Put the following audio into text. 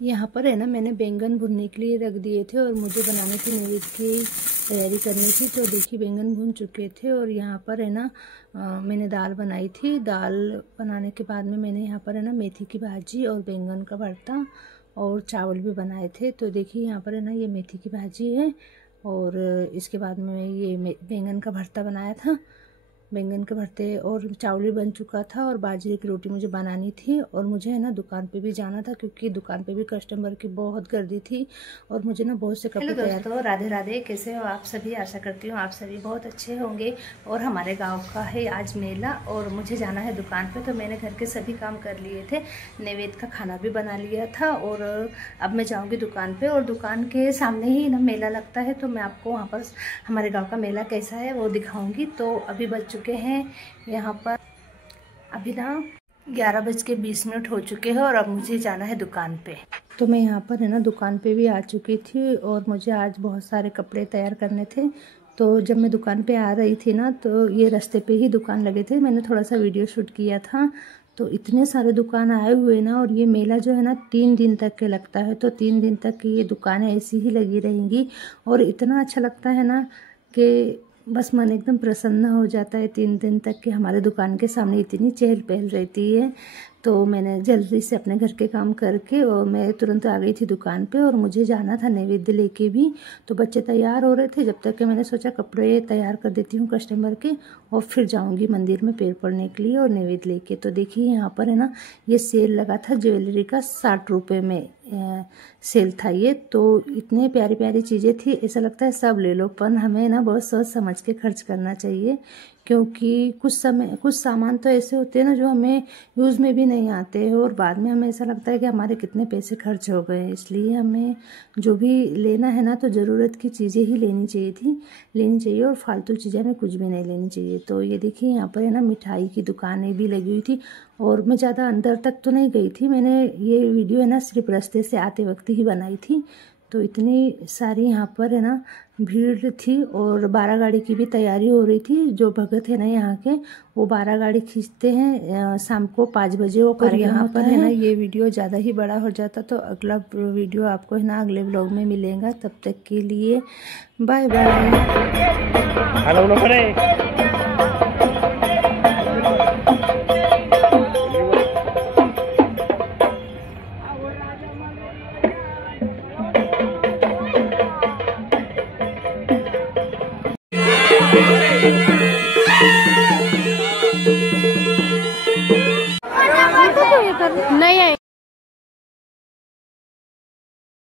यहाँ पर है ना मैंने बैंगन भुनने के लिए रख दिए थे और मुझे बनाने की नैवेद्य की तैयारी करनी थी। तो देखिए बैंगन भुन चुके थे और यहाँ पर है ना मैंने दाल बनाई थी। दाल बनाने के बाद में मैंने यहाँ पर है ना मेथी की भाजी और बैंगन का भरता और चावल भी बनाए थे। तो देखिए यहाँ पर है ना ये मेथी की भाजी है और इसके बाद में ये बैंगन का भरता बनाया था। बैंगन के भरते और चावल भी बन चुका था और बाजरे की रोटी मुझे बनानी थी। और मुझे है ना दुकान पे भी जाना था क्योंकि दुकान पे भी कस्टमर की बहुत गर्दी थी और मुझे ना बहुत से कपड़े तैयार। तो राधे राधे, कैसे हो आप सभी? आशा करती हूँ आप सभी बहुत अच्छे होंगे। और हमारे गाँव का है आज मेला और मुझे जाना है दुकान पर। तो मैंने घर के सभी काम कर लिए थे, नैवेद्य का खाना भी बना लिया था और अब मैं जाऊँगी दुकान पर। और दुकान के सामने ही ना मेला लगता है, तो मैं आपको वहाँ पर हमारे गाँव का मेला कैसा है वो दिखाऊँगी। तो अभी चुके हैं यहाँ पर अभी ना 11:20 हो चुके हैं और अब मुझे जाना है दुकान पे। तो मैं यहाँ पर है ना दुकान पे भी आ चुकी थी और मुझे आज बहुत सारे कपड़े तैयार करने थे। तो जब मैं दुकान पे आ रही थी ना तो ये रास्ते पे ही दुकान लगे थे, मैंने थोड़ा सा वीडियो शूट किया था। तो इतने सारे दुकान आए हुए ना, और ये मेला जो है ना 3 दिन तक के लगता है। तो 3 दिन तक ये दुकानें ऐसी ही लगी रहेंगी और इतना अच्छा लगता है ना कि बस मन एकदम प्रसन्न हो जाता है 3 दिन तक कि हमारे दुकान के सामने इतनी चहल पहल रहती है। तो मैंने जल्दी से अपने घर के काम करके और मैं तुरंत आ गई थी दुकान पे और मुझे जाना था नैवेद्य लेके भी। तो बच्चे तैयार हो रहे थे, जब तक कि मैंने सोचा कपड़े तैयार कर देती हूँ कस्टमर के और फिर जाऊँगी मंदिर में पैर पड़ने के लिए और नैवेद्य लेके। तो देखिए यहाँ पर है ना ये सेल लगा था ज्वेलरी का, 60 रुपये में सेल था ये। तो इतने प्यारी प्यारी चीज़ें थी, ऐसा लगता है सब ले लो, पर हमें ना बहुत सोच समझ के खर्च करना चाहिए क्योंकि कुछ सामान तो ऐसे होते हैं ना जो हमें यूज़ में भी नहीं आते हैं और बाद में हमें ऐसा लगता है कि हमारे कितने पैसे खर्च हो गए। इसलिए हमें जो भी लेना है ना तो ज़रूरत की चीज़ें ही लेनी चाहिए और फालतू चीज़ें हमें कुछ भी नहीं लेनी चाहिए। तो ये देखिए यहाँ पर है ना मिठाई की दुकानें भी लगी हुई थी और मैं ज़्यादा अंदर तक तो नहीं गई थी, मैंने ये वीडियो है ना सिर्फ रास्ते से आते वक्त ही बनाई थी। तो इतनी सारी यहाँ पर है ना भीड़ थी और 12 गाड़ी की भी तैयारी हो रही थी। जो भगत है ना यहाँ के वो 12 गाड़ी खींचते हैं शाम को 5 बजे वो। और यहाँ पर है ना ये वीडियो ज़्यादा ही बड़ा हो जाता, तो अगला वीडियो आपको है ना अगले व्लॉग में मिलेगा। तब तक के लिए बाय बाय।